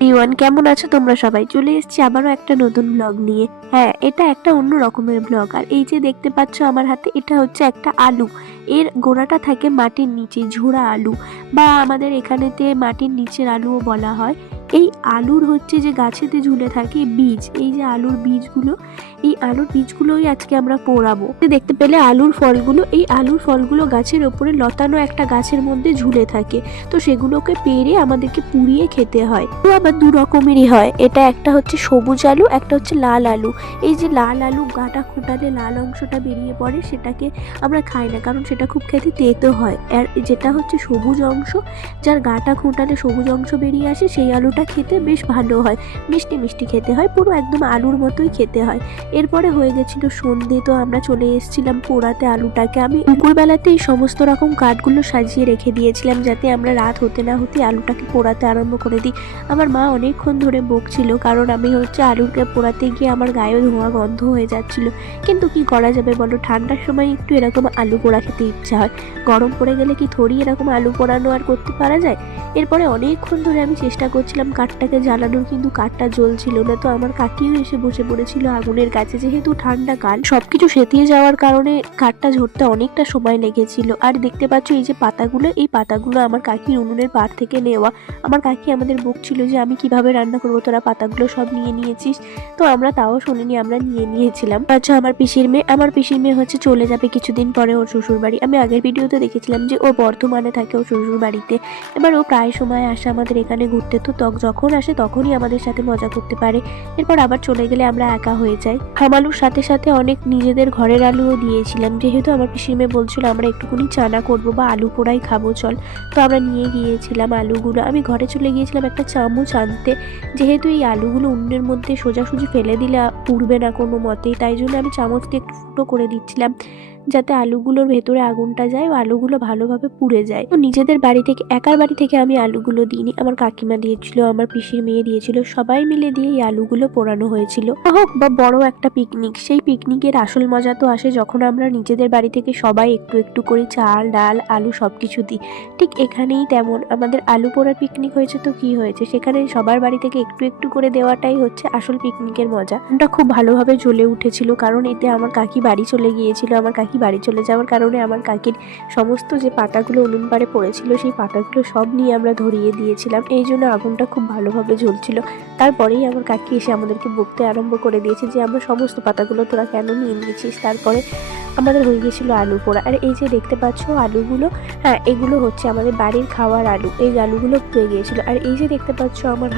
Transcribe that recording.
Everyone, কেমন আছো তোমরা সবাই? চলে এসেছি আবারও একটা নতুন ব্লগ নিয়ে। হ্যাঁ, এটা একটা অন্য রকমের ব্লগ। আর এই যে দেখতে পাচ্ছ আমার হাতে, এটা হচ্ছে একটা আলু। এর গোড়াটা থাকে মাটির নিচে, ঝোড়া আলু, বা আমাদের এখানেতে মাটির নিচের আলুও বলা হয়। এই আলুর হচ্ছে যে গাছেতে ঝুলে থাকে বীজ, এই যে আলুর বীজগুলো, এই আলুর বীজগুলোই আজকে আমরা পোড়াবো। দেখতে পেলে আলুর ফলগুলো, এই আলুর ফলগুলো গাছের ওপরে লতানো একটা গাছের মধ্যে ঝুলে থাকে। তো সেগুলোকে পেড়ে আমাদেরকে পুড়িয়ে খেতে হয়। তো আবার দু রকমেরই হয়, এটা একটা হচ্ছে সবুজ আলু, একটা হচ্ছে লাল আলু। এই যে লাল আলু গাটা খুঁটালে লাল অংশটা বেরিয়ে পড়ে, সেটাকে আমরা খাই না, কারণ সেটা খুব খেতে তেতো হয়। আর যেটা হচ্ছে সবুজ অংশ, যার গাটা খুঁটালে সবুজ অংশ বেরিয়ে আসে, সেই আলুটা খেতে বেশ ভালো হয়, মিষ্টি মিষ্টি খেতে হয়, পুরো একদম আলুর মতোই খেতে হয়। এরপরে হয়ে গেছিল সন্ধে, তো আমরা চলে এসেছিলাম পোড়াতে আলুটাকে। আমি দুপুরবেলাতেই সমস্ত রকম কাঠগুলো সাজিয়ে রেখে দিয়েছিলাম, যাতে আমরা রাত হতে না হতে আলুটাকে পোড়াতে আরম্ভ করে দিই। আমার মা অনেকক্ষণ ধরে বকছিল, কারণ আমি হচ্ছে আলুকে পোড়াতে গিয়ে আমার গায়ে ধোঁয়া গন্ধ হয়ে যাচ্ছিল। কিন্তু কি করা যাবে বলো, ঠান্ডার সময় একটু এরকম আলু পোড়া খেতে ইচ্ছা হয়। গরম পড়ে গেলে কি থরি এরকম আলু পোড়ানো আর করতে পারা যায়? এরপরে অনেকক্ষণ ধরে আমি চেষ্টা করছিলাম কাঠটাকে জ্বালানোর, কিন্তু কাঠটা জ্বলছিল না। তো আমার কাকিও এসে বসে পড়েছিল আগুনের কাছে। যেহেতু ঠান্ডা কাল, সবকিছু সেতিয়ে যাওয়ার কারণে কাঠটা ঝরতে অনেকটা সময় লেগেছিল। আর দেখতে পাচ্ছ এই যে পাতাগুলো, এই পাতাগুলো আমার কাকির উনুনের পাড় থেকে নেওয়া। আমার কাকি আমাদের বকছিল যে আমি কিভাবে রান্না করবো, তোরা পাতাগুলো সব নিয়ে নিয়েছিস। তো আমরা তাও শুনিনি, আমরা নিয়ে নিয়েছিলাম। আচ্ছা, আমার পিসির মেয়ে হচ্ছে চলে যাবে কিছুদিন পরে ওর শ্বশুর বাড়ি। আমি আগের ভিডিওতে দেখেছিলাম যে ও বর্ধমানে থাকে, ওর শ্বশুর বাড়িতে। এবার ও প্রায় সময় আসে আমাদের এখানে ঘুরতে, তো যখন আসে তখনই আমাদের সাথে মজা করতে পারে। এরপর আবার চলে গেলে আমরা একা হয়ে যাই। আলুর সাথে সাথে অনেক নিজেদের ঘরের আলুও দিয়েছিলাম, যেহেতু আমার পিসির মেয়ে বলছিল আমরা একটুকুনি চানা করবো বা আলু পোড়াই খাবো চল। তো আমরা নিয়ে গিয়েছিলাম আলুগুলো। আমি ঘরে চলে গিয়েছিলাম একটা চামচ আনতে, যেহেতু এই আলুগুলো উনুনের মধ্যে সোজাসুজি ফেলে দিলে পুড়বে না কোনো মতেই, তাই জন্য আমি চামচ দিয়ে একটু ফুটো করে দিচ্ছিলাম, যাতে আলুগুলোর ভেতরে আগুনটা যায় ও আলুগুলো ভালোভাবে পুড়ে যায়। তো নিজেদের বাড়ি থেকে, একার বাড়ি থেকে আমি আলুগুলো দিইনি, আমার কাকিমা দিয়েছিল, আমার পিসির মেয়ে দিয়েছিল, সবাই মিলে দিয়ে এই আলুগুলো পোড়ানো হয়েছিল। হোক বা বড় একটা পিকনিক, সেই পিকনিকের আসল মজা তো আসে যখন আমরা নিজেদের বাড়ি থেকে সবাই একটু একটু করে চাল ডাল আলু সবকিছু দিই। ঠিক এখানেই তেমন, আমাদের আলু পোড়ার পিকনিক হয়েছে তো কি হয়েছে, সেখানে সবার বাড়ি থেকে একটু একটু করে দেওয়াটাই হচ্ছে আসল পিকনিকের মজা। এটা খুব ভালোভাবে জ্বলে উঠেছিল, কারণ এতে আমার কাকি বাড়ি চলে গিয়েছিল। আমার কাকি বাড়ি চলে যাওয়ার কারণে আমার কাকির সমস্ত যে পাতাগুলো উনুন পাড়ে পড়েছিল, সেই পাতাগুলো সব নিয়ে আমরা ধরিয়ে দিয়েছিলাম। এই জন্য আগুনটা খুব ভালোভাবে জ্বলছিল। তারপরেই আমার কাকি এসে আমাদেরকে বকতে আরম্ভ করে দিয়েছে যে আমরা সমস্ত পাতাগুলো তোরা কেন নিয়ে নিয়েছিস। তারপরে আমাদের হয়ে গেছিলো আলু পোড়া। আর এই যে দেখতে পাচ্ছ আলুগুলো, হ্যাঁ এগুলো হচ্ছে আমাদের বাড়ির খাওয়ার আলু। এই আলুগুলো পুড়ে গিয়েছিল। আর এই যে দেখতে পাচ্ছ আমার